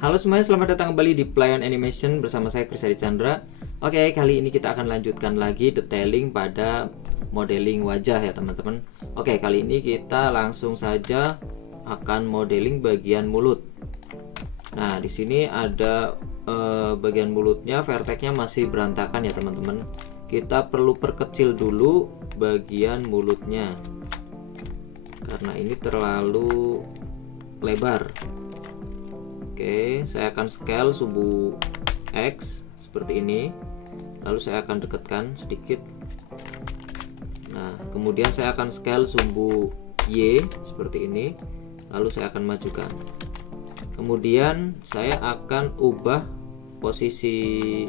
Halo semuanya, selamat datang kembali di Play on Animation bersama saya Kris Hadi Chandra. Oke, kali ini kita akan lanjutkan lagi detailing pada modeling wajah ya teman-teman. Oke, kali ini kita langsung saja akan modeling bagian mulut. Nah, di sini ada bagian mulutnya, vertexnya masih berantakan ya teman-teman. Kita perlu perkecil dulu bagian mulutnya karena ini terlalu lebar. Oke, saya akan scale sumbu X seperti ini, lalu saya akan dekatkan sedikit. Nah, kemudian saya akan scale sumbu Y seperti ini, lalu saya akan majukan. Kemudian saya akan ubah posisi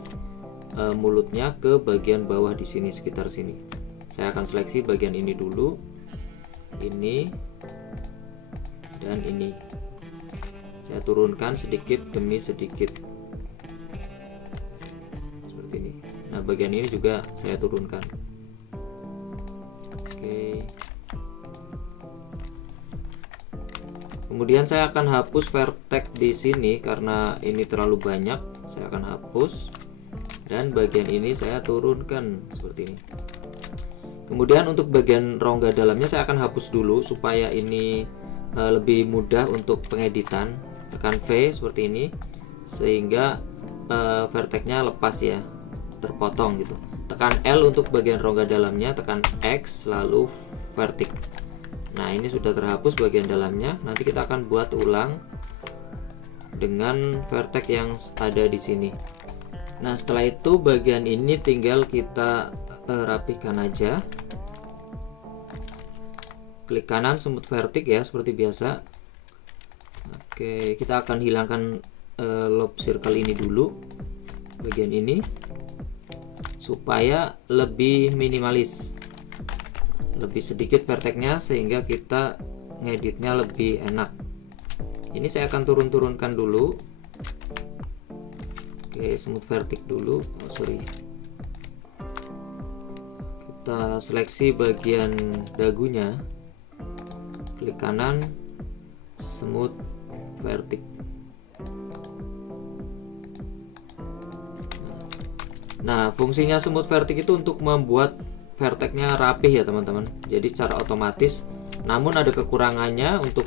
mulutnya ke bagian bawah di sini, sekitar sini. Saya akan seleksi bagian ini dulu, ini dan ini. Saya turunkan sedikit demi sedikit seperti ini. Nah, bagian ini juga saya turunkan. Oke. Kemudian saya akan hapus vertex di sini karena ini terlalu banyak. Saya akan hapus dan bagian ini saya turunkan seperti ini. Kemudian untuk bagian rongga dalamnya saya akan hapus dulu supaya ini lebih mudah untuk pengeditan. Tekan V seperti ini sehingga vertexnya lepas ya, terpotong gitu. Tekan L untuk bagian rongga dalamnya, tekan X lalu vertex. Nah, ini sudah terhapus bagian dalamnya. Nanti kita akan buat ulang dengan vertex yang ada di sini. Nah, setelah itu bagian ini tinggal kita rapikan aja. Klik kanan smooth vertex ya, seperti biasa. Oke, kita akan hilangkan loop circle ini dulu, bagian ini, supaya lebih minimalis, lebih sedikit vertexnya sehingga kita ngeditnya lebih enak. Ini saya akan turunkan dulu. Oke, smooth vertex dulu. Kita seleksi bagian dagunya, klik kanan, smooth vertex. Nah, fungsinya smooth vertex itu untuk membuat vertexnya rapih ya teman-teman. Jadi secara otomatis. Namun ada kekurangannya untuk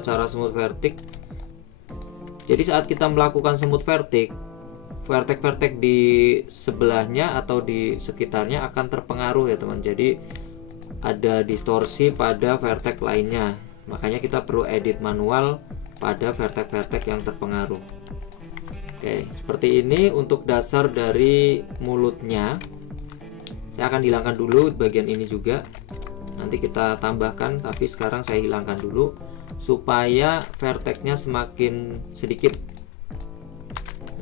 cara smooth vertex. Jadi saat kita melakukan smooth vertex, vertex di sebelahnya atau di sekitarnya akan terpengaruh ya teman. Jadi ada distorsi pada vertex lainnya. Makanya kita perlu edit manual pada vertex-vertex yang terpengaruh. Oke, seperti ini untuk dasar dari mulutnya. Saya akan hilangkan dulu bagian ini juga. Nanti kita tambahkan, tapi sekarang saya hilangkan dulu supaya vertexnya semakin sedikit.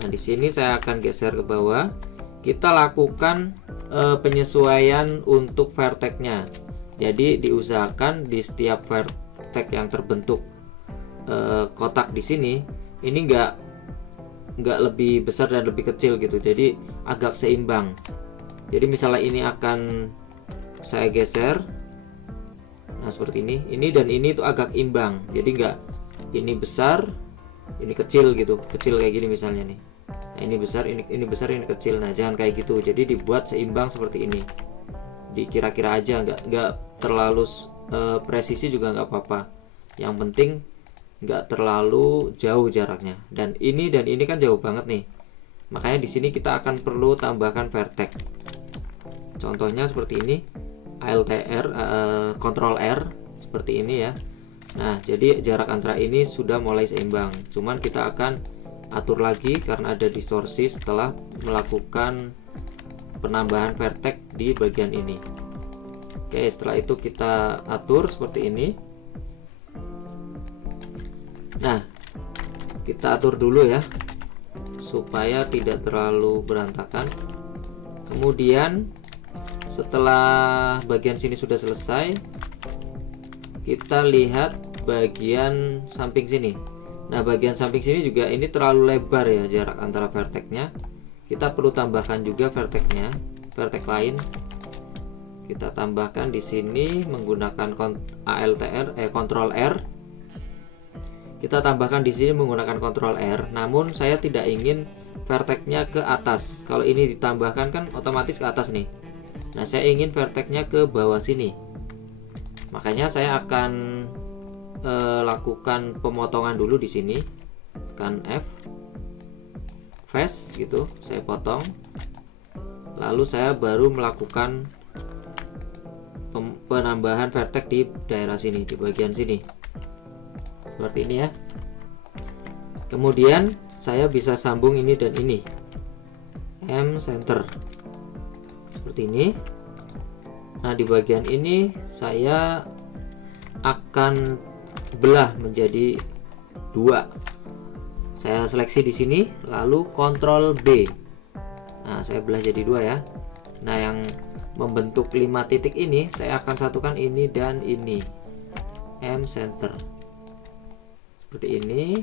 Nah, di sini saya akan geser ke bawah. Kita lakukan penyesuaian untuk vertexnya. Jadi diusahakan di setiap vertex yang terbentuk kotak di sini, ini nggak lebih besar dan lebih kecil gitu. Jadi agak seimbang. Jadi misalnya ini akan saya geser, nah seperti ini dan ini tuh agak imbang. Jadi nggak ini besar, ini kecil gitu, kecil kayak gini misalnya nih. Nah, ini besar, ini besar, ini kecil. Nah, jangan kayak gitu. Jadi dibuat seimbang seperti ini. Dikira-kira aja, nggak terlalu presisi juga nggak apa-apa. Yang penting nggak terlalu jauh jaraknya. Dan ini kan jauh banget nih. Makanya di sini kita akan perlu tambahkan vertex. Contohnya seperti ini, ALTR, Ctrl R seperti ini ya. Nah, jadi jarak antara ini sudah mulai seimbang. Cuman kita akan atur lagi karena ada distorsi setelah melakukan penambahan vertex di bagian ini. Oke, setelah itu kita atur seperti ini. Nah, kita atur dulu ya supaya tidak terlalu berantakan. Kemudian setelah bagian sini sudah selesai, kita lihat bagian samping sini. Nah, bagian samping sini juga ini terlalu lebar ya jarak antara vertexnya. Kita perlu tambahkan juga vertexnya, vertex lain. Kita tambahkan di sini menggunakan ALTR, Ctrl R. kita tambahkan di sini menggunakan Ctrl R. Namun saya tidak ingin vertexnya ke atas. Kalau ini ditambahkan kan otomatis ke atas nih. Nah, saya ingin vertexnya ke bawah sini. Makanya saya akan lakukan pemotongan dulu di sini. Tekan F, face gitu, saya potong. Lalu saya baru melakukan penambahan vertex di daerah sini, di bagian sini. Seperti ini ya. Kemudian saya bisa sambung ini dan ini. M center. Seperti ini. Nah, di bagian ini saya akan belah menjadi 2. Saya seleksi di sini, lalu Ctrl B. Nah, saya belah jadi 2 ya. Nah, yang membentuk 5 titik ini saya akan satukan ini dan ini. M center. Seperti ini.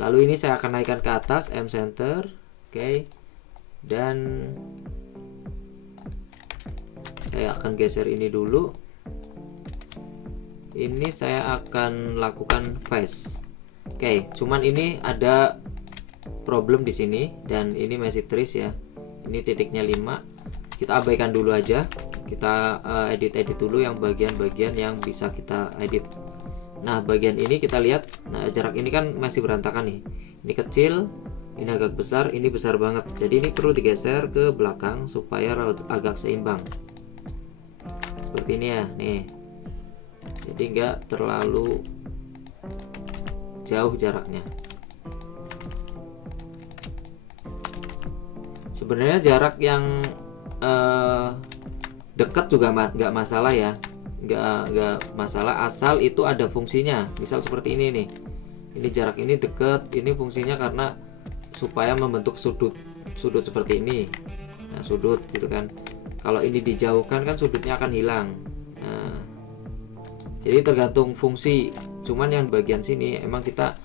Lalu ini saya akan naikkan ke atas, M center. Oke. Dan saya akan geser ini dulu. Ini saya akan lakukan face. Oke, cuman ini ada problem di sini dan ini masih trace ya. Ini titiknya 5. Kita abaikan dulu aja. Kita edit dulu yang bagian-bagian yang bisa kita edit. Nah, bagian ini kita lihat. Nah, jarak ini kan masih berantakan nih. Ini kecil, ini agak besar, ini besar banget. Jadi ini perlu digeser ke belakang supaya agak seimbang. Seperti ini ya, nih. Jadi nggak terlalu jauh jaraknya. Sebenarnya jarak yang dekat juga nggak masalah ya, nggak masalah asal itu ada fungsinya. Misal seperti ini nih, ini jarak ini dekat, ini fungsinya karena supaya membentuk sudut seperti ini. Nah, sudut gitu kan. Kalau ini dijauhkan kan sudutnya akan hilang. Nah, jadi tergantung fungsi. Cuman yang bagian sini emang kita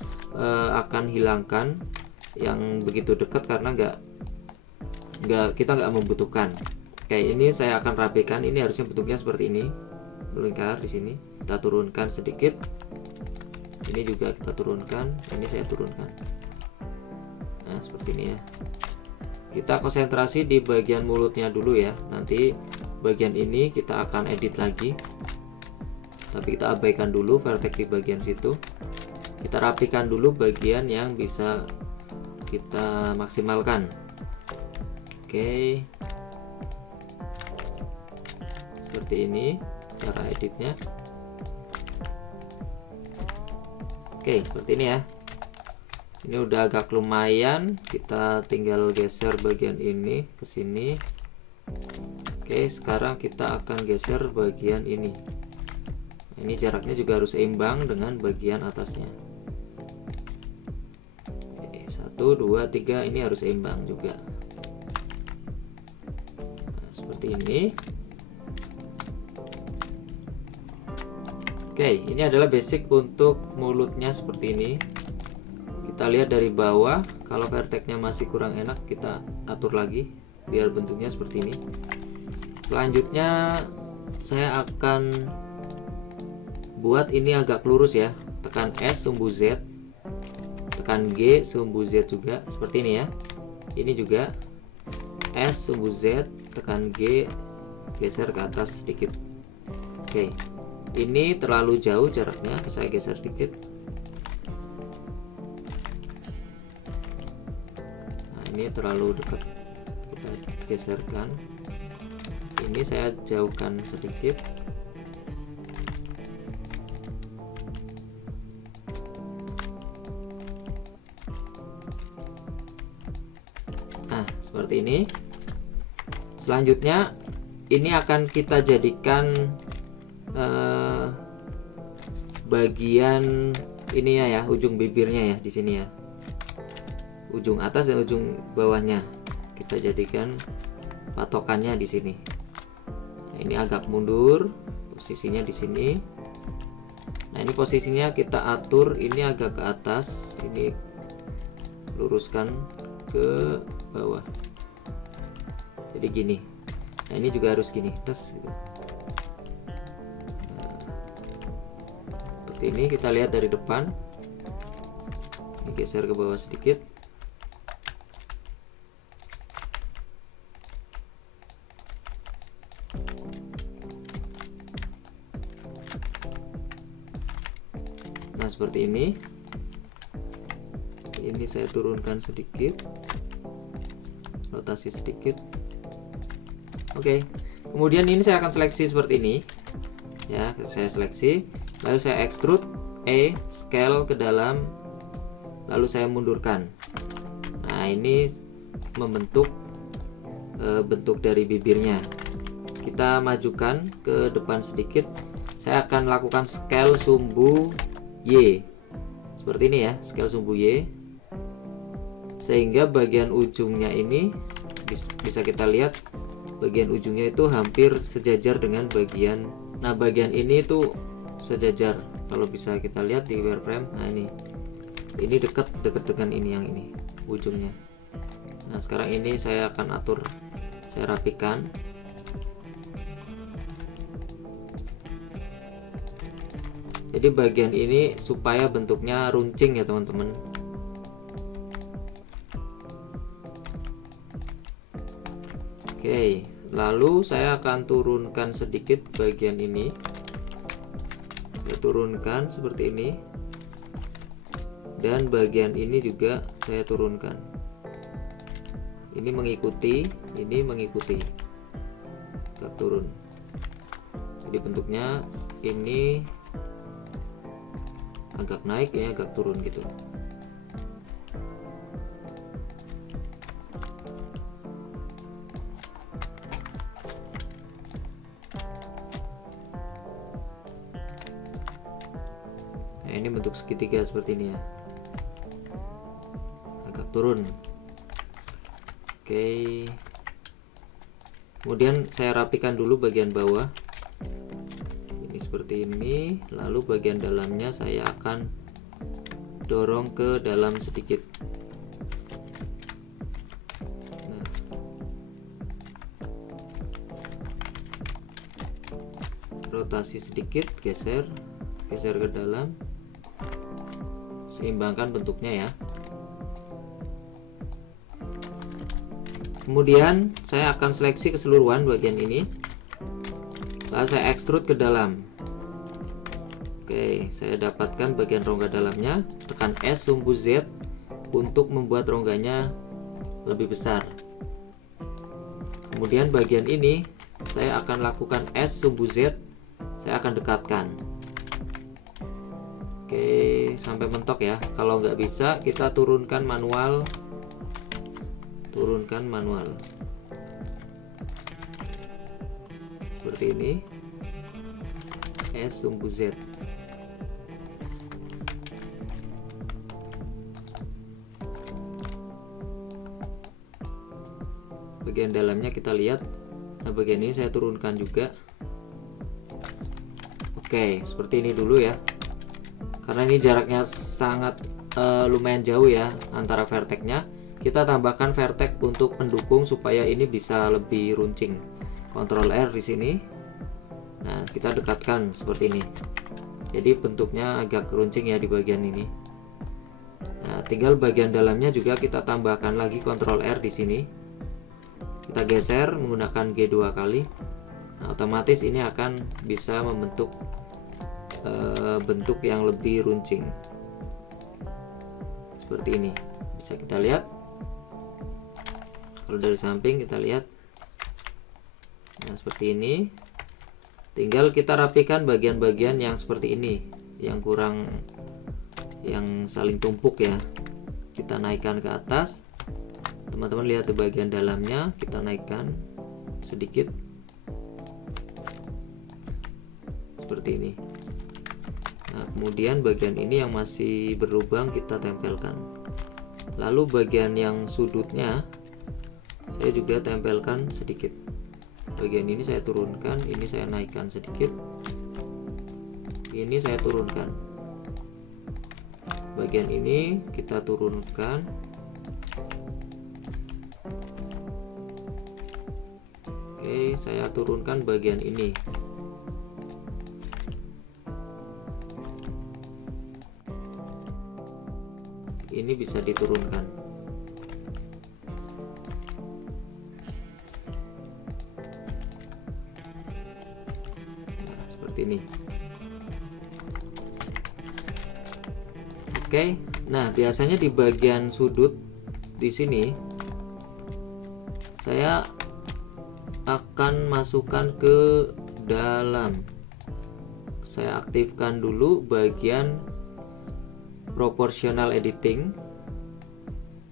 akan hilangkan yang begitu dekat karena kita nggak membutuhkan. Kayak ini saya akan rapikan. Ini harusnya bentuknya seperti ini, melingkar di sini. Kita turunkan sedikit. Ini juga kita turunkan. Ini saya turunkan. Nah, seperti ini ya. Kita konsentrasi di bagian mulutnya dulu ya. Nanti bagian ini kita akan edit lagi. Tapi kita abaikan dulu vertex di bagian situ. Kita rapikan dulu bagian yang bisa kita maksimalkan. Oke. Seperti ini cara editnya. Oke, seperti ini ya. Ini udah agak lumayan, kita tinggal geser bagian ini ke sini. Oke, sekarang kita akan geser bagian ini. Ini jaraknya juga harus seimbang dengan bagian atasnya. Oke, 1, 2, 3 ini harus seimbang juga. Nah, seperti ini. Oke, ini adalah basic untuk mulutnya seperti ini. Kita lihat dari bawah, kalau vertexnya masih kurang enak kita atur lagi biar bentuknya seperti ini. Selanjutnya saya akan buat ini agak lurus ya. Tekan S sumbu Z, tekan G sumbu Z juga seperti ini ya. Ini juga S sumbu Z, tekan G, geser ke atas sedikit. Oke, ini terlalu jauh jaraknya, saya geser sedikit. Ini terlalu dekat, kita geserkan. Ini saya jauhkan sedikit. Nah, seperti ini. Selanjutnya ini akan kita jadikan bagian ininya ya, ujung bibirnya ya di sini ya. Ujung atas dan ujung bawahnya kita jadikan patokannya di sini. Nah, ini agak mundur posisinya di sini. Nah, ini posisinya kita atur, ini agak ke atas, ini luruskan ke bawah. Jadi gini. Nah, ini juga harus gini, tes gitu. Nah, seperti ini kita lihat dari depan. Geser ke bawah sedikit. Nah, seperti ini. Ini saya turunkan sedikit, rotasi sedikit. Oke. Kemudian ini saya akan seleksi seperti ini. Ya, saya seleksi, lalu saya extrude scale ke dalam, lalu saya mundurkan. Nah, ini membentuk bentuk dari bibirnya. Kita majukan ke depan sedikit. Saya akan lakukan scale sumbu Y. Seperti ini ya, scale sumbu Y. Sehingga bagian ujungnya ini bisa kita lihat, bagian ujungnya itu hampir sejajar dengan bagian. Nah, bagian ini tuh sejajar. Kalau bisa kita lihat di wireframe. Nah, ini dekat dengan ini, yang ini ujungnya. Nah, sekarang ini saya akan atur, saya rapikan. Jadi bagian ini supaya bentuknya runcing ya teman-teman. Oke, lalu saya akan turunkan sedikit bagian ini. Saya turunkan seperti ini. Dan bagian ini juga saya turunkan. Ini mengikuti, ini mengikuti. Agak turun. Jadi bentuknya ini agak naik, ini agak turun gitu. Nah, ini bentuk segitiga seperti ini ya, agak turun. Oke, kemudian saya rapikan dulu bagian bawah. Ini seperti ini, lalu bagian dalamnya saya akan dorong ke dalam sedikit. Nah, rotasi sedikit, geser ke dalam, seimbangkan bentuknya ya. Kemudian saya akan seleksi keseluruhan bagian ini, lalu saya extrude ke dalam. Oke, saya dapatkan bagian rongga dalamnya. Tekan S sumbu Z untuk membuat rongganya lebih besar. Kemudian bagian ini saya akan lakukan S sumbu Z, saya akan dekatkan. Oke, sampai mentok ya. Kalau nggak bisa, kita turunkan manual. Seperti ini. S sumbu Z. Bagian dalamnya kita lihat. Nah, bagian ini saya turunkan juga. Oke, seperti ini dulu ya. Karena ini jaraknya sangat lumayan jauh ya antara vertexnya. Kita tambahkan vertex untuk pendukung supaya ini bisa lebih runcing. Ctrl R di sini. Nah, kita dekatkan seperti ini. Jadi bentuknya agak runcing ya di bagian ini. Nah, tinggal bagian dalamnya juga kita tambahkan lagi Ctrl R di sini. Kita geser menggunakan G 2 kali. Nah, otomatis ini akan bisa membentuk bentuk yang lebih runcing. Seperti ini. Bisa kita lihat. Kalau dari samping kita lihat. Nah, seperti ini. Tinggal kita rapikan bagian-bagian yang seperti ini, yang kurang, yang saling tumpuk ya. Kita naikkan ke atas. Teman-teman lihat di bagian dalamnya, kita naikkan sedikit. Seperti ini. Nah, kemudian bagian ini yang masih berlubang kita tempelkan. Lalu bagian yang sudutnya saya juga tempelkan sedikit. Bagian ini saya turunkan, ini saya naikkan sedikit, ini saya turunkan. Bagian ini kita turunkan. Oke, saya turunkan bagian ini. Ini ini bisa diturunkan. Nah, seperti ini. Oke, nah biasanya di bagian sudut di sini saya akan masukkan ke dalam. Saya aktifkan dulu bagian proportional editing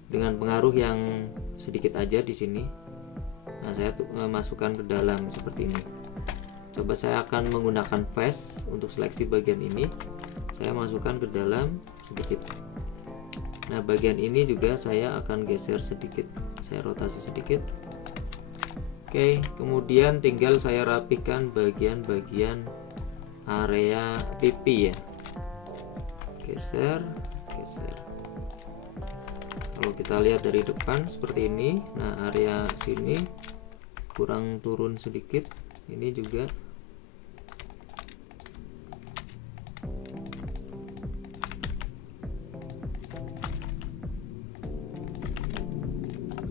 dengan pengaruh yang sedikit aja di sini. Nah, saya masukkan ke dalam seperti ini. Coba saya akan menggunakan face untuk seleksi bagian ini. Saya masukkan ke dalam sedikit. Nah, bagian ini juga saya akan geser sedikit. Saya rotasi sedikit. Oke, kemudian tinggal saya rapikan bagian-bagian area pipi ya. Geser, geser. Kalau kita lihat dari depan seperti ini. Nah, area sini kurang turun sedikit. Ini juga.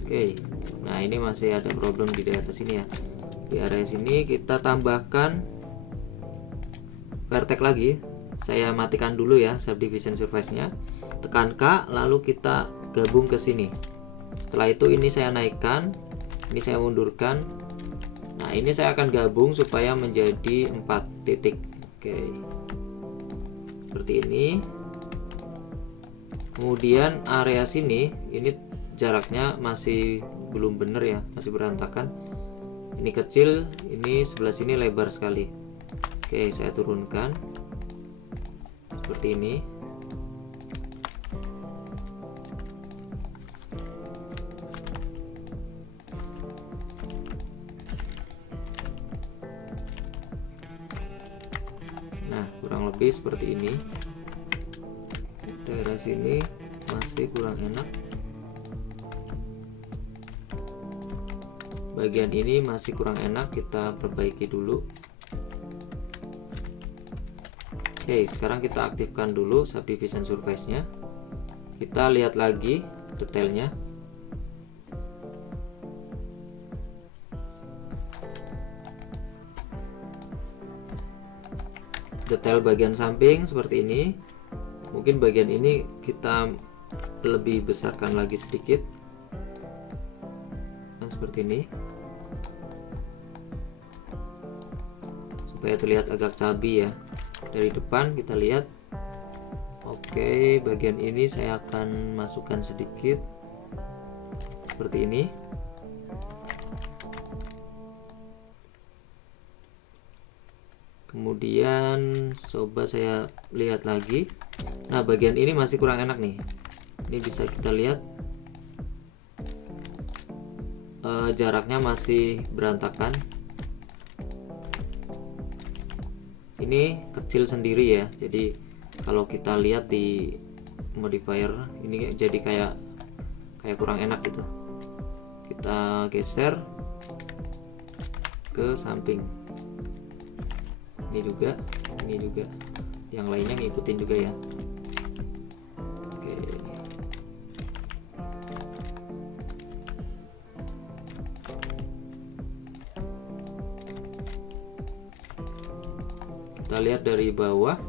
Oke, nah ini masih ada problem di daerah sini ya. Di area sini kita tambahkan vertex lagi. Saya matikan dulu ya subdivision surface-nya. Tekan K, lalu kita gabung ke sini. Setelah itu ini saya naikkan, ini saya mundurkan. Nah, ini saya akan gabung supaya menjadi 4 titik. Oke. Seperti ini. Kemudian area sini ini jaraknya masih belum benar ya, masih berantakan. Ini kecil, ini sebelah sini lebar sekali. Oke, saya turunkan seperti ini. Nah, kurang lebih seperti ini. Daerah sini masih kurang enak. Bagian ini masih kurang enak, kita perbaiki dulu. Oke, sekarang kita aktifkan dulu subdivision surface-nya. Kita lihat lagi detailnya. Detail bagian samping seperti ini. Mungkin bagian ini kita lebih besarkan lagi sedikit. Nah, seperti ini. Supaya terlihat agak cabi ya. Dari depan kita lihat. Oke, bagian ini saya akan masukkan sedikit seperti ini. Kemudian coba saya lihat lagi. Nah, bagian ini masih kurang enak nih. Ini bisa kita lihat jaraknya masih berantakan. Ini kecil sendiri ya, jadi kalau kita lihat di modifier ini jadi kayak kurang enak gitu. Kita geser ke samping. Ini juga, yang lainnya ngikutin juga ya. Oke. Kita lihat dari bawah,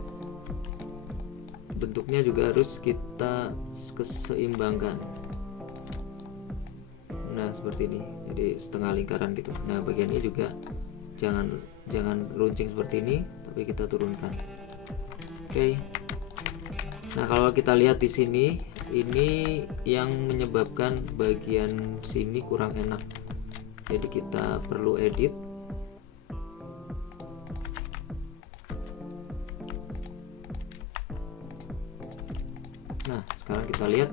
bentuknya juga harus kita keseimbangkan. Nah, seperti ini, jadi setengah lingkaran gitu. Nah, bagian ini juga jangan runcing seperti ini, tapi kita turunkan. Oke. Nah, kalau kita lihat di sini, ini yang menyebabkan bagian sini kurang enak. Jadi kita perlu edit. Nah, sekarang kita lihat.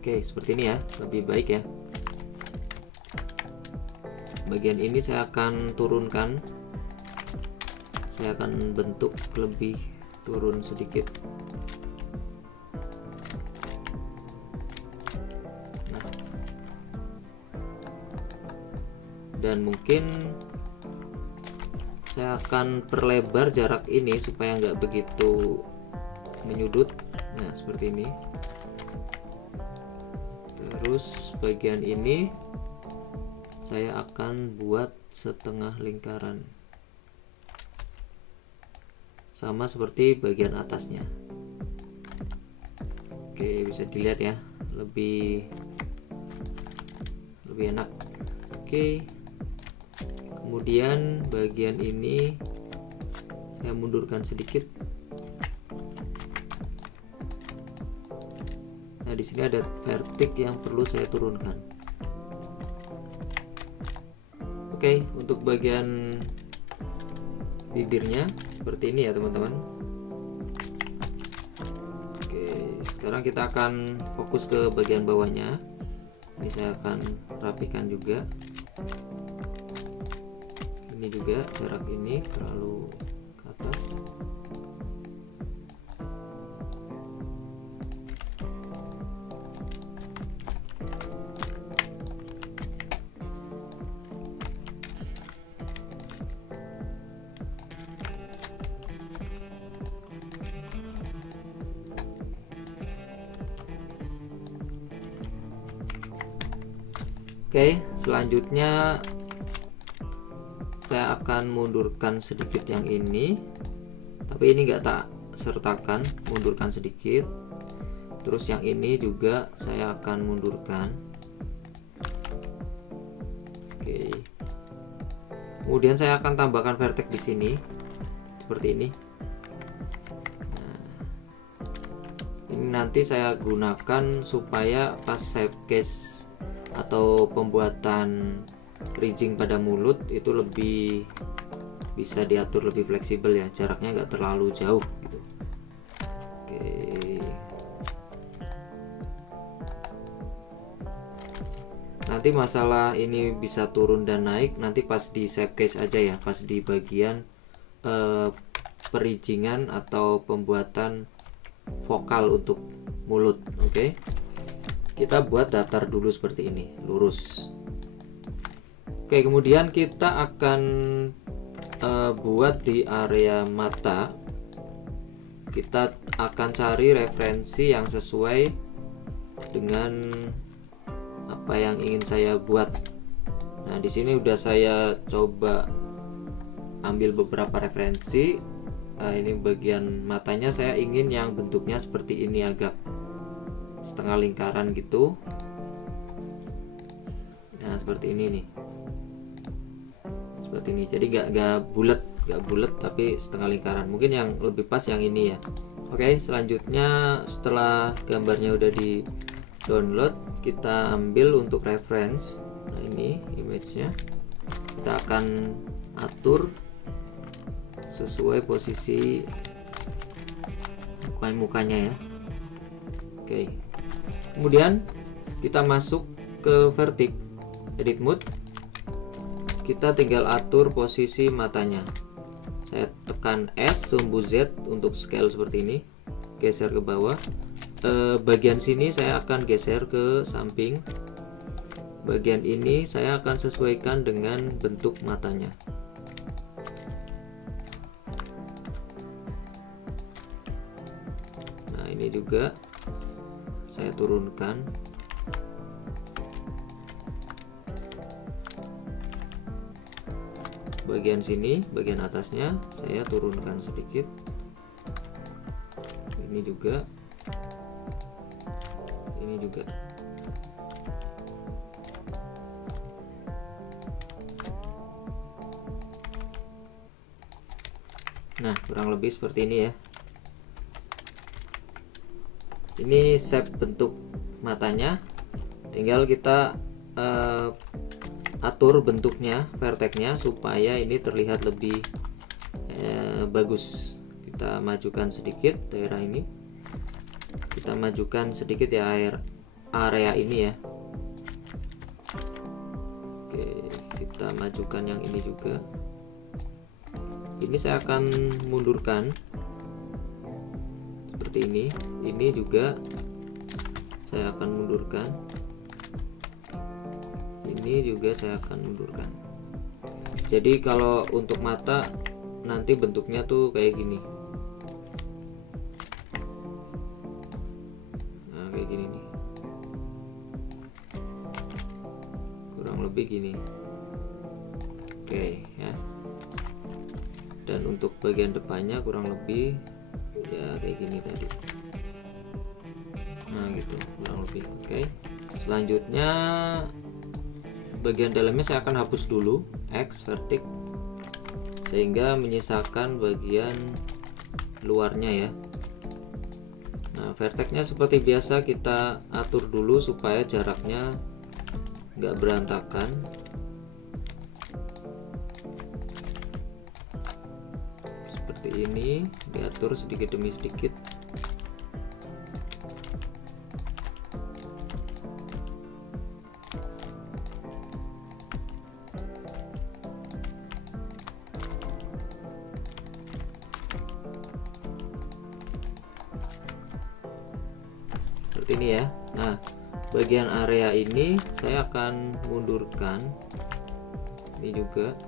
Oke, seperti ini ya, lebih baik ya. Bagian ini saya akan turunkan. Saya akan bentuk lebih turun sedikit. Nah, dan mungkin saya akan perlebar jarak ini supaya nggak begitu menyudut. Nah, seperti ini. Terus bagian ini saya akan buat setengah lingkaran, sama seperti bagian atasnya. Oke, bisa dilihat ya, lebih enak. Oke, kemudian bagian ini saya mundurkan sedikit. Nah, di sini ada vertik yang perlu saya turunkan. Oke, untuk bagian bibirnya seperti ini ya teman-teman. Oke, sekarang kita akan fokus ke bagian bawahnya. Ini saya akan rapikan juga. Ini juga jarak ini terlalu ke atas. Oke, selanjutnya saya akan mundurkan sedikit yang ini, tapi ini enggak tak sertakan, mundurkan sedikit. Terus yang ini juga saya akan mundurkan. Oke, kemudian saya akan tambahkan vertex di sini seperti ini. Nah, ini nanti saya gunakan supaya pas shape case atau pembuatan ridging pada mulut itu lebih bisa diatur, lebih fleksibel ya, jaraknya nggak terlalu jauh gitu. Oke, nanti masalah ini bisa turun dan naik nanti pas di shape case aja ya, pas di bagian peridgingan atau pembuatan vokal untuk mulut. Oke, kita buat datar dulu seperti ini, lurus. Oke, kemudian kita akan buat di area mata. Kita akan cari referensi yang sesuai dengan apa yang ingin saya buat. Nah, di sini udah saya coba ambil beberapa referensi. Ini bagian matanya saya ingin yang bentuknya seperti ini, agak setengah lingkaran gitu. Nah, seperti ini nih, seperti ini. Jadi nggak bulat tapi setengah lingkaran. Mungkin yang lebih pas yang ini ya. Oke, selanjutnya setelah gambarnya udah di download, kita ambil untuk reference. Nah, ini image-nya kita akan atur sesuai posisi mukanya ya. Oke, kemudian kita masuk ke vertex, edit mode. Kita tinggal atur posisi matanya. Saya tekan S, sumbu Z untuk scale seperti ini, geser ke bawah. Bagian sini saya akan geser ke samping. Bagian ini saya akan sesuaikan dengan bentuk matanya. Nah, ini juga saya turunkan. Bagian sini, bagian atasnya saya turunkan sedikit. Ini juga, ini juga. Nah, kurang lebih seperti ini ya. Ini shape bentuk matanya, tinggal kita atur bentuknya, vertexnya supaya ini terlihat lebih bagus. Kita majukan sedikit daerah ini, kita majukan sedikit ya area ini ya. Oke, kita majukan yang ini juga. Ini saya akan mundurkan seperti ini. Ini juga saya akan mundurkan. Ini juga saya akan mundurkan. Jadi kalau untuk mata nanti bentuknya tuh kayak gini. lebih gini. Oke ya. Dan untuk bagian depannya kurang lebih ya kayak gini tadi. Nah gitu kurang lebih. Oke. Selanjutnya bagian dalamnya saya akan hapus dulu X vertex, sehingga menyisakan bagian luarnya ya. Nah vertexnya seperti biasa kita atur dulu supaya jaraknya nggak berantakan. Seperti ini, diatur sedikit demi sedikit. Seperti ini ya. Nah bagian area ini saya akan mundurkan ini juga,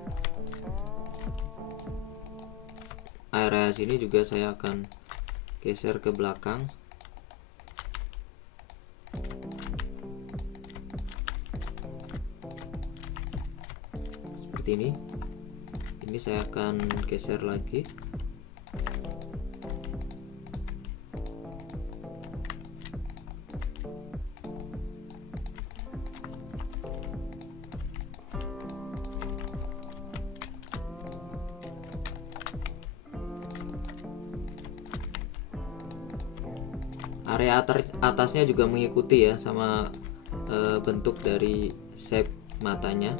area sini juga saya akan geser ke belakang. Seperti ini saya akan geser lagi. Area atasnya juga mengikuti ya sama bentuk dari shape matanya.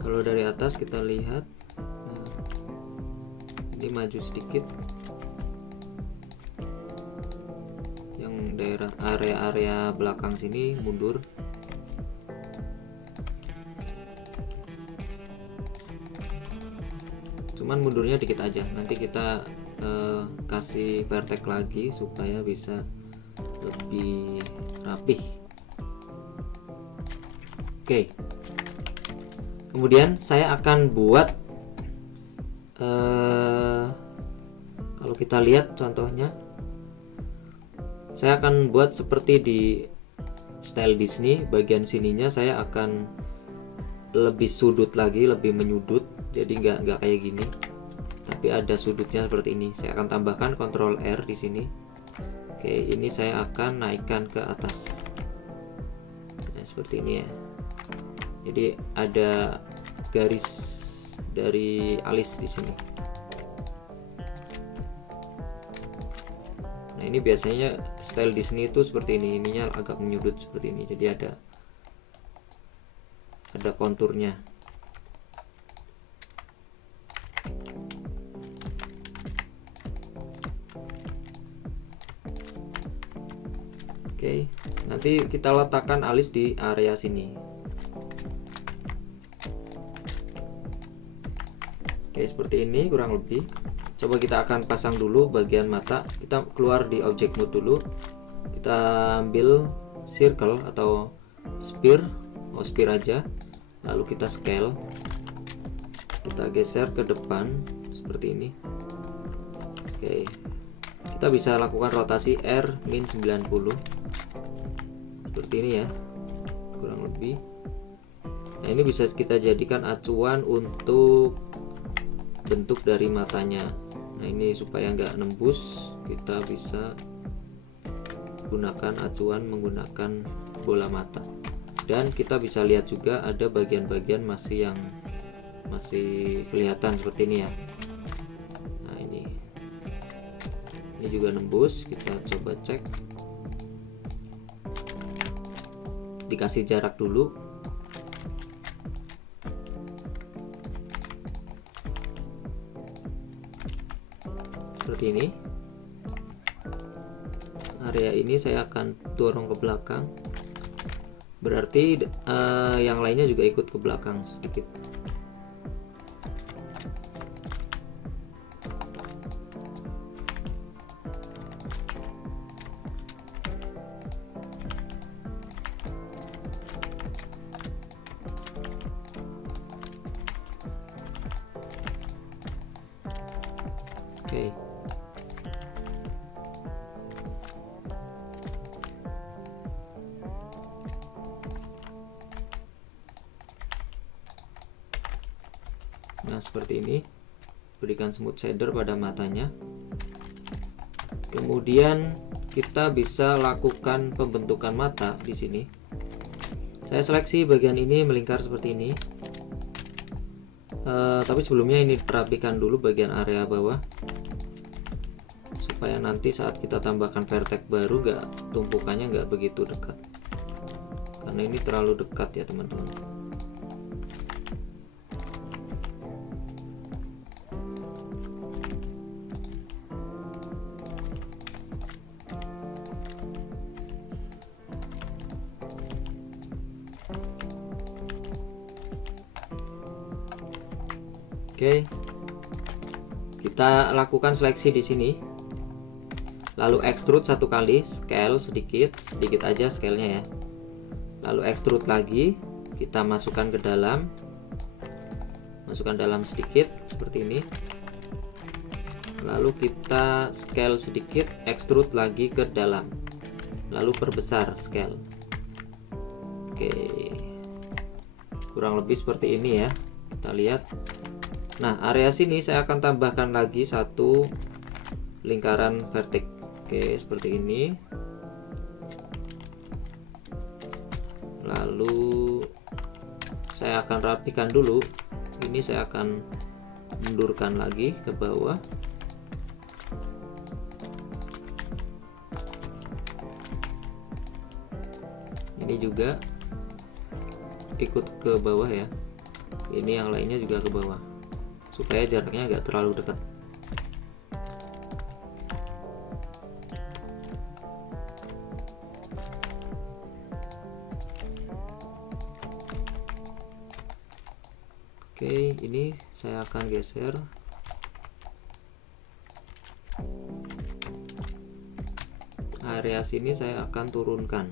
Kalau dari atas kita lihat, ini maju sedikit, yang daerah area-area belakang sini mundur. Cuman mundurnya dikit aja, nanti kita kasih vertex lagi supaya bisa lebih rapih. Oke. Kemudian saya akan buat kalau kita lihat contohnya, saya akan buat seperti di style Disney. Bagian sininya saya akan lebih sudut lagi, lebih menyudut, jadi nggak kayak gini, tapi ada sudutnya seperti ini. Saya akan tambahkan Ctrl R di sini. Oke, ini saya akan naikkan ke atas. Nah, seperti ini ya. Jadi ada garis dari alis di sini. Nah, ini biasanya style Disney itu seperti ini. Ininya agak menyudut seperti ini. Jadi ada konturnya. Oke, nanti kita letakkan alis di area sini. Oke, seperti ini kurang lebih. Coba kita akan pasang dulu bagian mata. Kita keluar di object mode dulu. Kita ambil circle atau sphere, sphere aja. Lalu kita scale. Kita geser ke depan seperti ini. Oke. Kita bisa lakukan rotasi R-90. Seperti ini ya. Kurang lebih. Nah, ini bisa kita jadikan acuan untuk bentuk dari matanya. Nah, ini supaya nggak nembus, kita bisa gunakan acuan menggunakan bola mata. Dan kita bisa lihat juga ada bagian-bagian masih kelihatan seperti ini ya. Nah, ini juga nembus. Kita coba cek, dikasih jarak dulu. Seperti ini. Area ini saya akan dorong ke belakang, berarti yang lainnya juga ikut ke belakang sedikit. Oke, Nah, seperti ini, berikan smooth shader pada matanya. Kemudian kita bisa lakukan pembentukan mata di sini. Saya seleksi bagian ini melingkar seperti ini. Tapi sebelumnya ini rapikan dulu bagian area bawah, supaya nanti saat kita tambahkan vertex baru tumpukannya nggak begitu dekat, karena ini terlalu dekat ya teman-teman. Oke, kita lakukan seleksi di sini, lalu extrude satu kali, scale sedikit aja scale-nya ya. Lalu extrude lagi, kita masukkan ke dalam, sedikit seperti ini. Lalu kita scale sedikit, extrude lagi ke dalam, lalu perbesar scale. Oke, kurang lebih seperti ini ya, kita lihat. Nah, area sini saya akan tambahkan lagi satu lingkaran vertex. Oke, seperti ini. Lalu saya akan rapikan dulu. Ini saya akan mundurkan lagi ke bawah. Ini juga ikut ke bawah ya. Ini yang lainnya juga ke bawah, supaya jaraknya agak terlalu dekat. Oke, ini saya akan geser. Area sini saya akan turunkan.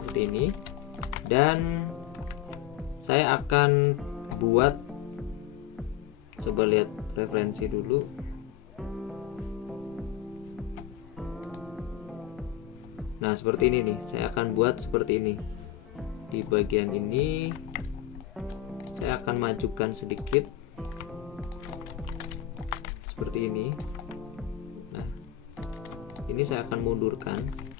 Seperti ini, dan saya akan buat, coba lihat referensi dulu. Nah, seperti ini nih, saya akan buat seperti ini. Di bagian ini saya akan majukan sedikit seperti ini. Nah, ini saya akan mundurkan.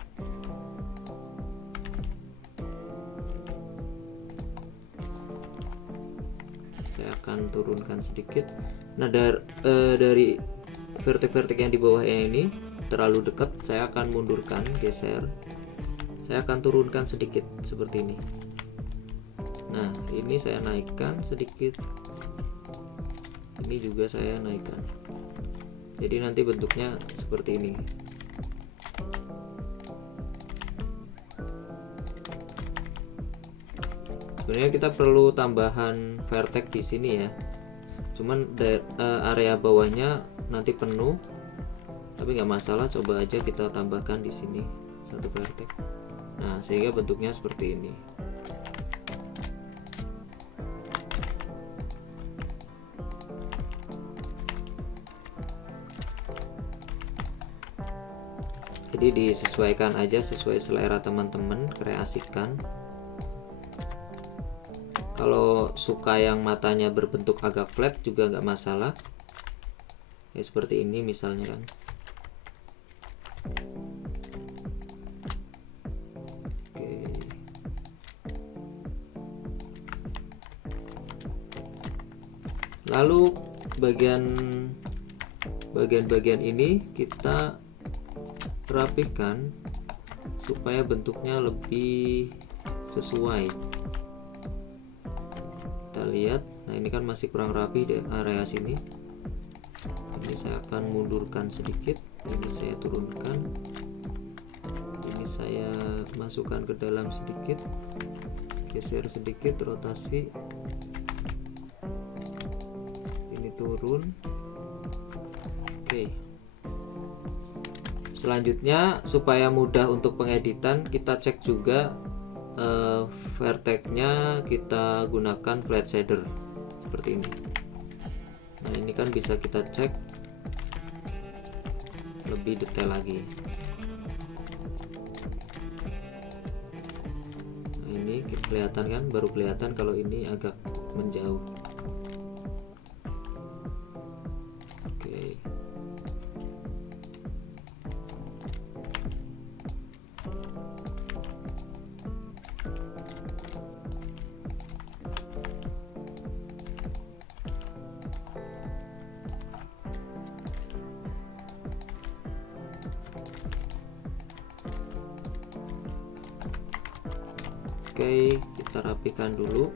Saya akan turunkan sedikit. Nah, dari vertex yang di bawahnya ini terlalu dekat, saya akan mundurkan, geser. Saya akan turunkan sedikit seperti ini. Nah, ini saya naikkan sedikit. Ini juga saya naikkan. Jadi nanti bentuknya seperti ini. Sebenarnya kita perlu tambahan vertex di sini ya. Cuman area bawahnya nanti penuh, tapi nggak masalah. Coba aja kita tambahkan di sini satu vertex. Nah, sehingga bentuknya seperti ini. Jadi disesuaikan aja sesuai selera teman-teman, kreasikan. Kalau suka yang matanya berbentuk agak flat juga nggak masalah. Ya seperti ini misalnya kan. Oke. Lalu bagian ini kita rapihkan supaya bentuknya lebih sesuai. Kita lihat, nah ini kan masih kurang rapi di area sini. Ini saya akan mundurkan sedikit, ini saya turunkan, ini saya masukkan ke dalam sedikit, geser sedikit, rotasi, ini turun. Oke. Selanjutnya, supaya mudah untuk pengeditan, kita cek juga vertexnya kita gunakan flat shader seperti ini. Nah ini kan bisa kita cek lebih detail lagi. Nah ini kelihatan kan, baru kelihatan kalau ini agak menjauh. Oke. Oke, kita rapikan dulu.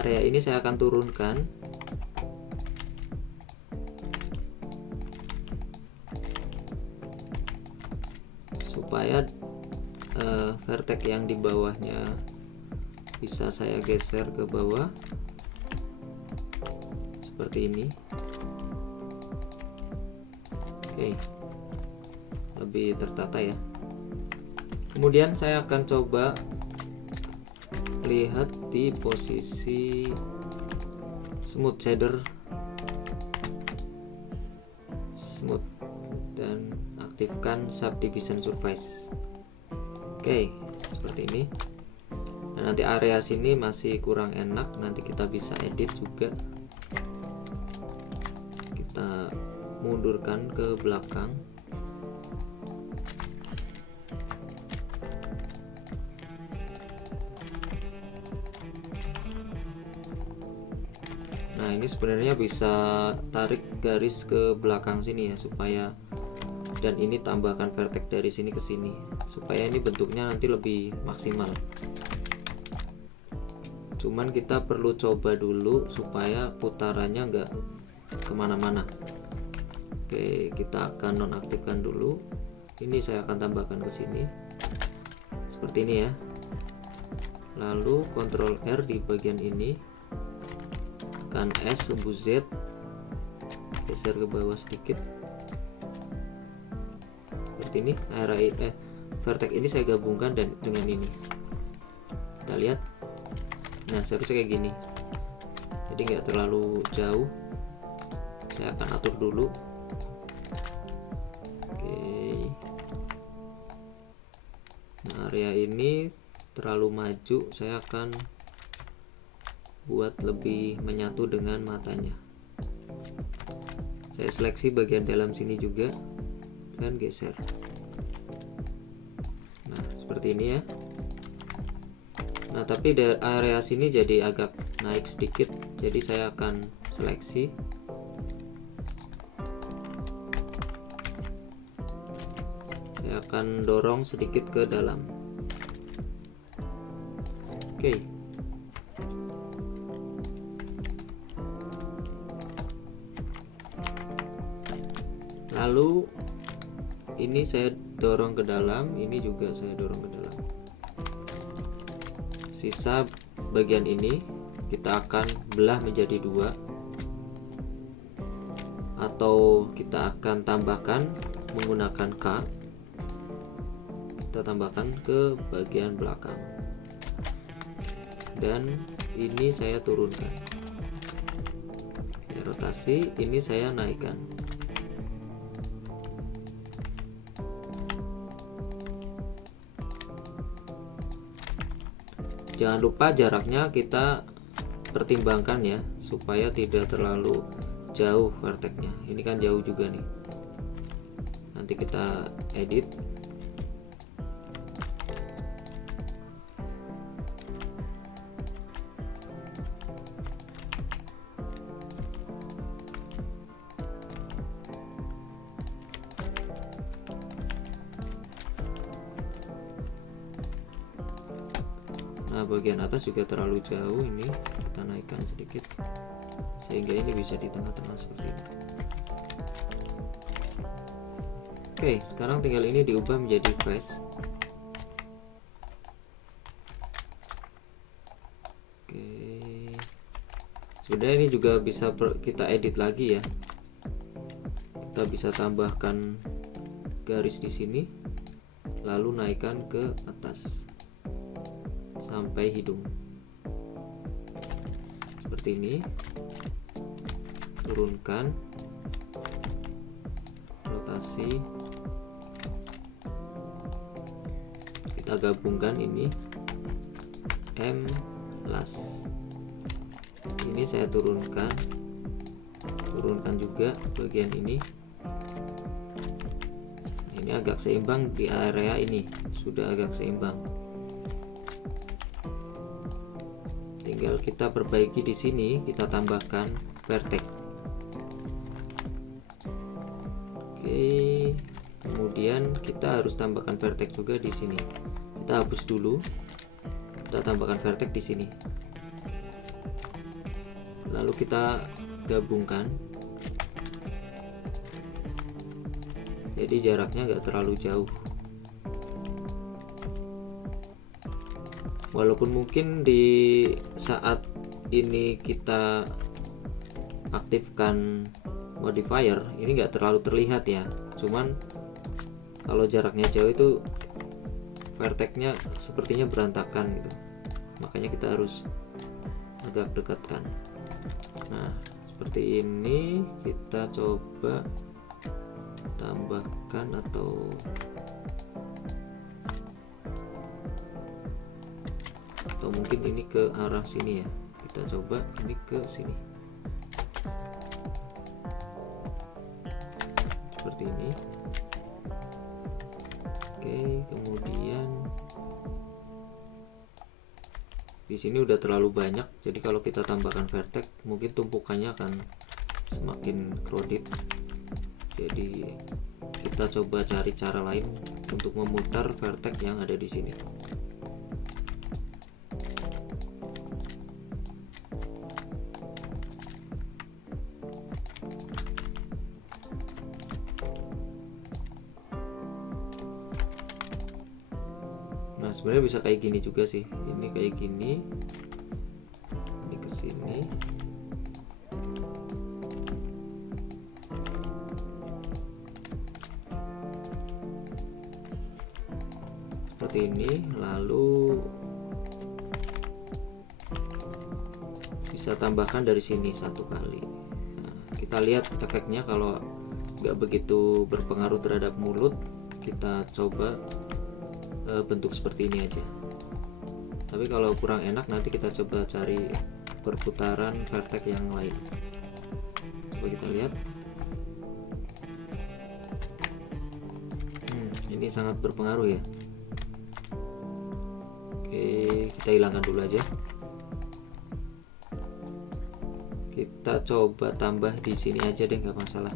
Area ini saya akan turunkan supaya vertex yang di bawahnya bisa saya geser ke bawah seperti ini. Oke, lebih tertata ya. Kemudian saya akan coba lihat di posisi smooth shader, smooth, dan aktifkan subdivision surface. Oke, seperti ini. Dan nanti area sini masih kurang enak, nanti kita bisa edit juga. Kita mundurkan ke belakang. Nah ini sebenarnya bisa tarik garis ke belakang sini ya, supaya, dan ini tambahkan vertex dari sini ke sini supaya ini bentuknya nanti lebih maksimal. Cuman kita perlu coba dulu supaya putarannya nggak kemana-mana. Oke, kita akan nonaktifkan dulu. Ini saya akan tambahkan ke sini seperti ini ya. Lalu Ctrl R di bagian ini, tekan S sumbu Z, geser ke bawah sedikit seperti ini. Area vertex ini saya gabungkan dan dengan ini kita lihat. Nah seharusnya kayak gini, jadi nggak terlalu jauh. Saya akan atur dulu. Oke, nah area ini terlalu maju, saya akan buat lebih menyatu dengan matanya. Saya seleksi bagian dalam sini juga dan geser. Nah seperti ini ya. Nah tapi dari area sini jadi agak naik sedikit, jadi saya akan seleksi. Saya akan dorong sedikit ke dalam. Oke. Lalu ini saya dorong ke dalam, ini juga saya dorong ke dalam. Sisa bagian ini kita akan belah menjadi dua, atau kita akan tambahkan menggunakan K. Kita tambahkan ke bagian belakang, dan ini saya turunkan. Rotasi ini saya naikkan. Jangan lupa jaraknya kita pertimbangkan ya, supaya tidak terlalu jauh vertexnya. Ini kan jauh juga nih. Nanti kita edit. Nah bagian atas juga terlalu jauh, ini kita naikkan sedikit sehingga ini bisa di tengah-tengah seperti ini. Oke, sekarang tinggal ini diubah menjadi face. Oke, sebenarnya ini juga bisa kita edit lagi ya. Kita bisa tambahkan garis di sini, lalu naikkan ke atas sampai hidung seperti ini. Turunkan, rotasi, kita gabungkan ini M-las. Ini saya turunkan juga bagian ini. Ini agak seimbang di area ini, sudah agak seimbang. Tinggal kita perbaiki di sini, kita tambahkan vertex. Oke, kemudian kita harus tambahkan vertex juga di sini. Kita hapus dulu, kita tambahkan vertex di sini. Lalu kita gabungkan. Jadi jaraknya nggak terlalu jauh. Walaupun mungkin di saat ini kita aktifkan modifier, ini nggak terlalu terlihat ya. Cuman kalau jaraknya jauh itu vertexnya sepertinya berantakan gitu. Makanya kita harus agak dekatkan. Nah, seperti ini kita coba tambahkan atau mungkin ini ke arah sini ya. Kita coba ini ke sini. Seperti ini. Oke, kemudian di sini udah terlalu banyak, jadi kalau kita tambahkan vertex mungkin tumpukannya akan semakin crowded. Jadi kita coba cari cara lain untuk memutar vertex yang ada di sini. Nah, sebenarnya bisa kayak gini juga sih. Ini kayak gini. Ini ke sini. Seperti ini, lalu bisa tambahkan dari sini satu kali. Nah, kita lihat efeknya. Kalau nggak begitu berpengaruh terhadap mulut, kita coba bentuk seperti ini aja. Tapi kalau kurang enak, nanti kita coba cari perputaran vertex yang lain. Coba kita lihat. Ini sangat berpengaruh ya. Oke, kita hilangkan dulu aja. Kita coba tambah di sini aja deh, nggak masalah.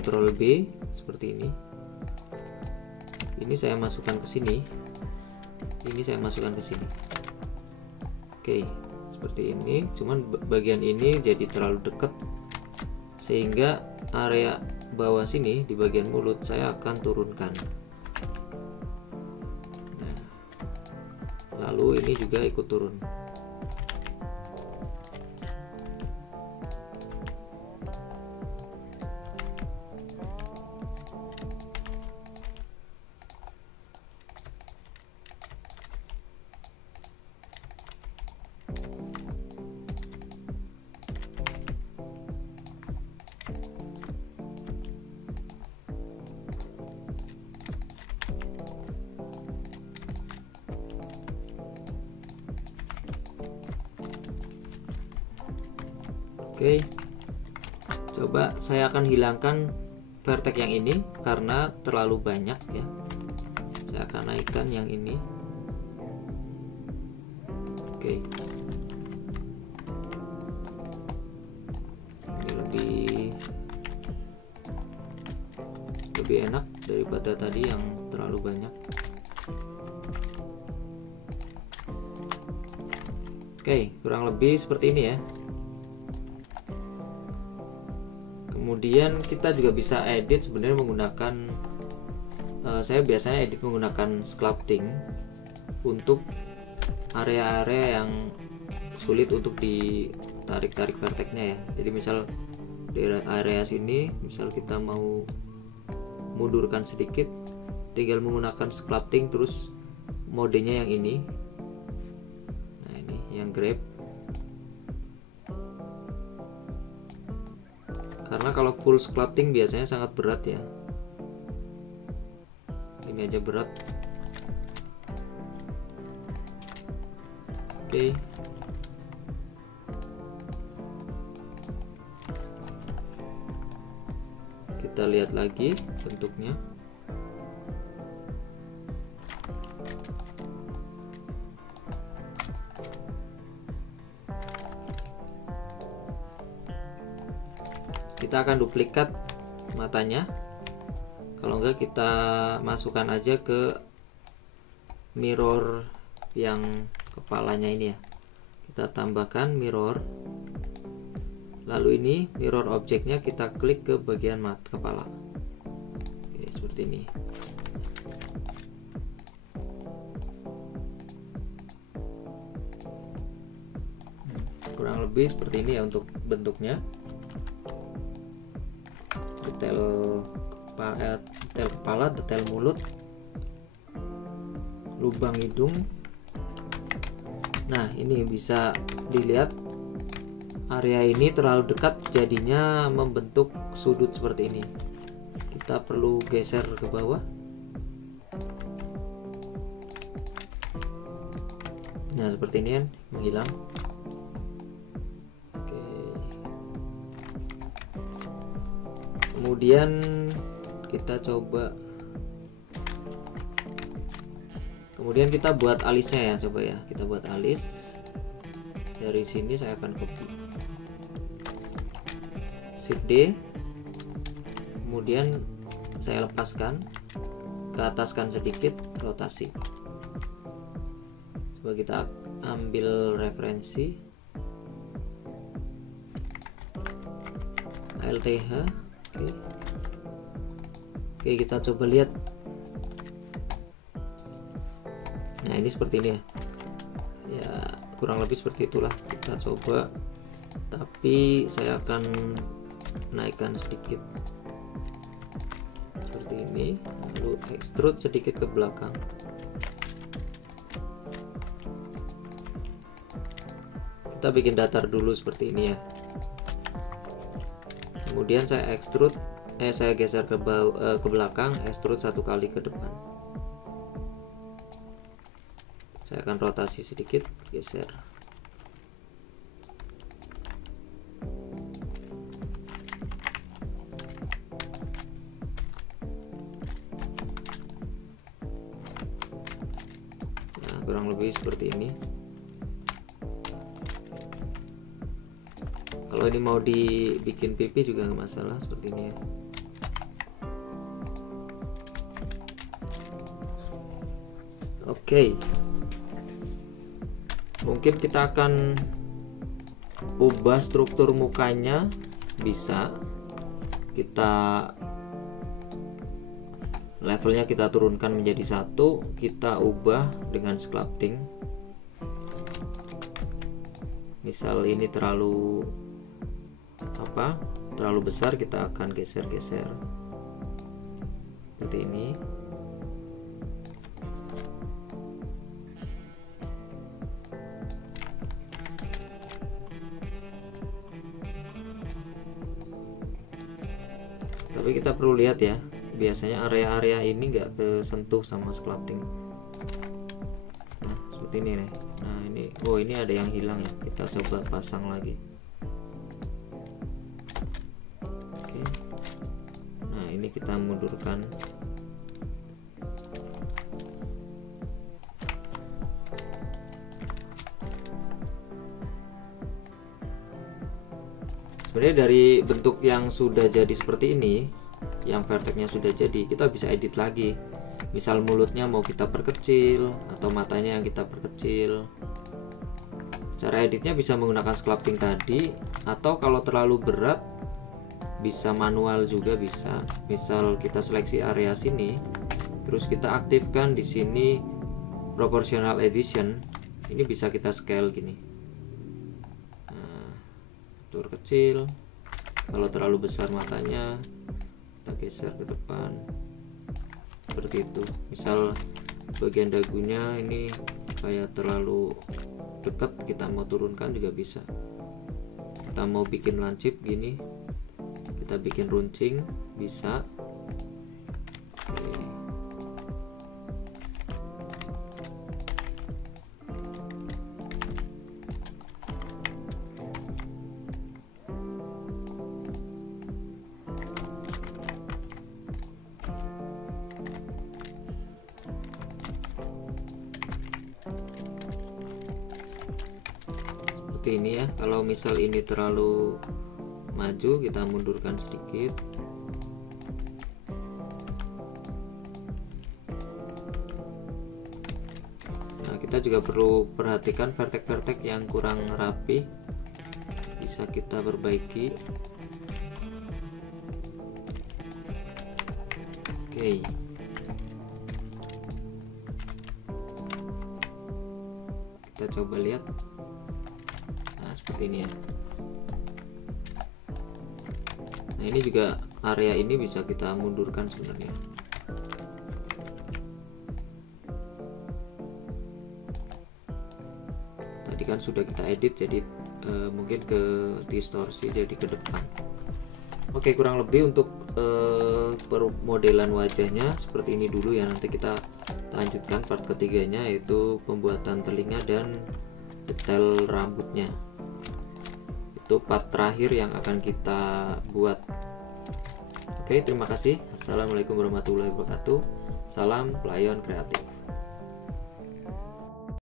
Ctrl B seperti ini. Ini saya masukkan ke sini. Ini saya masukkan ke sini. Oke, seperti ini. Cuman bagian ini jadi terlalu dekat, sehingga area bawah sini di bagian mulut saya akan turunkan. Nah, lalu ini juga ikut turun. Oke, coba saya akan hilangkan vertex yang ini karena terlalu banyak ya. Saya akan naikkan yang ini. Oke, ini lebih enak daripada tadi yang terlalu banyak. Oke, kurang lebih seperti ini ya. Kemudian kita juga bisa edit sebenarnya menggunakan saya biasanya edit menggunakan sculpting untuk area-area yang sulit untuk ditarik-tarik vertexnya ya. Jadi misal di area sini, misal kita mau mundurkan sedikit, tinggal menggunakan sculpting terus modenya yang ini. Nah, ini yang grab. Karena kalau full sculpting biasanya sangat berat ya. Ini aja berat. Oke. Kita lihat lagi bentuknya. Kita akan duplikat matanya. Kalau enggak kita masukkan aja ke mirror yang kepalanya ini ya. Kita tambahkan mirror. Lalu ini mirror objeknya kita klik ke bagian mata kepala. Oke, seperti ini. Kurang lebih seperti ini ya untuk bentuknya. Detail kepala, detail mulut, lubang hidung. Nah, ini bisa dilihat area ini terlalu dekat jadinya membentuk sudut seperti ini. Kita perlu geser ke bawah. Nah, seperti ini kan menghilang. Kemudian kita coba, kemudian kita buat alisnya ya, coba ya, kita buat alis. Dari sini saya akan copy, Shift D, kemudian saya lepaskan, ke ataskan sedikit, rotasi. Coba kita ambil referensi LTH. Oke, kita coba lihat. Nah, ini seperti ini ya. Ya, kurang lebih seperti itulah. Kita coba, tapi saya akan naikkan sedikit seperti ini, lalu extrude sedikit ke belakang. Kita bikin datar dulu seperti ini ya. Kemudian saya extrude, saya geser ke belakang, extrude satu kali ke depan. Saya akan rotasi sedikit, geser. Nah, kurang lebih seperti ini. Kalau ini mau dibikin pipi juga nggak masalah, seperti ini ya. Oke, mungkin kita akan ubah struktur mukanya. Bisa kita levelnya kita turunkan menjadi 1, kita ubah dengan sculpting. Misal ini terlalu besar, kita akan geser-geser seperti ini. Tapi kita perlu lihat ya, biasanya area-area ini nggak kesentuh sama sculpting. Nah, seperti ini nih. Nah, ini, oh ini ada yang hilang ya, kita coba pasang lagi. Oke. Nah, ini kita mundurkan. Sebenarnya dari bentuk yang sudah jadi seperti ini, yang vertexnya sudah jadi, kita bisa edit lagi. Misal mulutnya mau kita perkecil atau matanya yang kita perkecil. Cara editnya bisa menggunakan sculpting tadi, atau kalau terlalu berat bisa manual juga bisa. Misal kita seleksi area sini, terus kita aktifkan di sini proportional addition, ini bisa kita scale gini. Nah, atur kecil. Kalau terlalu besar matanya, kita geser ke depan seperti itu. Misal bagian dagunya ini kayak terlalu dekat, kita mau turunkan juga bisa. Kita mau bikin lancip gini, kita bikin runcing bisa. Oke. Seperti ini ya. Kalau misal ini terlalu maju, kita mundurkan sedikit. Nah, kita juga perlu perhatikan vertek-vertek yang kurang rapi, bisa kita perbaiki. Oke. Kita coba lihat. Seperti ini ya. Nah, ini juga area ini bisa kita mundurkan sebenarnya. Tadi kan sudah kita edit, jadi mungkin ke distorsi jadi ke depan. Oke, kurang lebih untuk permodelan wajahnya seperti ini dulu ya. Nanti kita lanjutkan part ketiganya, yaitu pembuatan telinga dan detail rambutnya. Itu part terakhir yang akan kita buat. Oke, terima kasih. Assalamualaikum warahmatullahi wabarakatuh. Salam Playon Kreatif.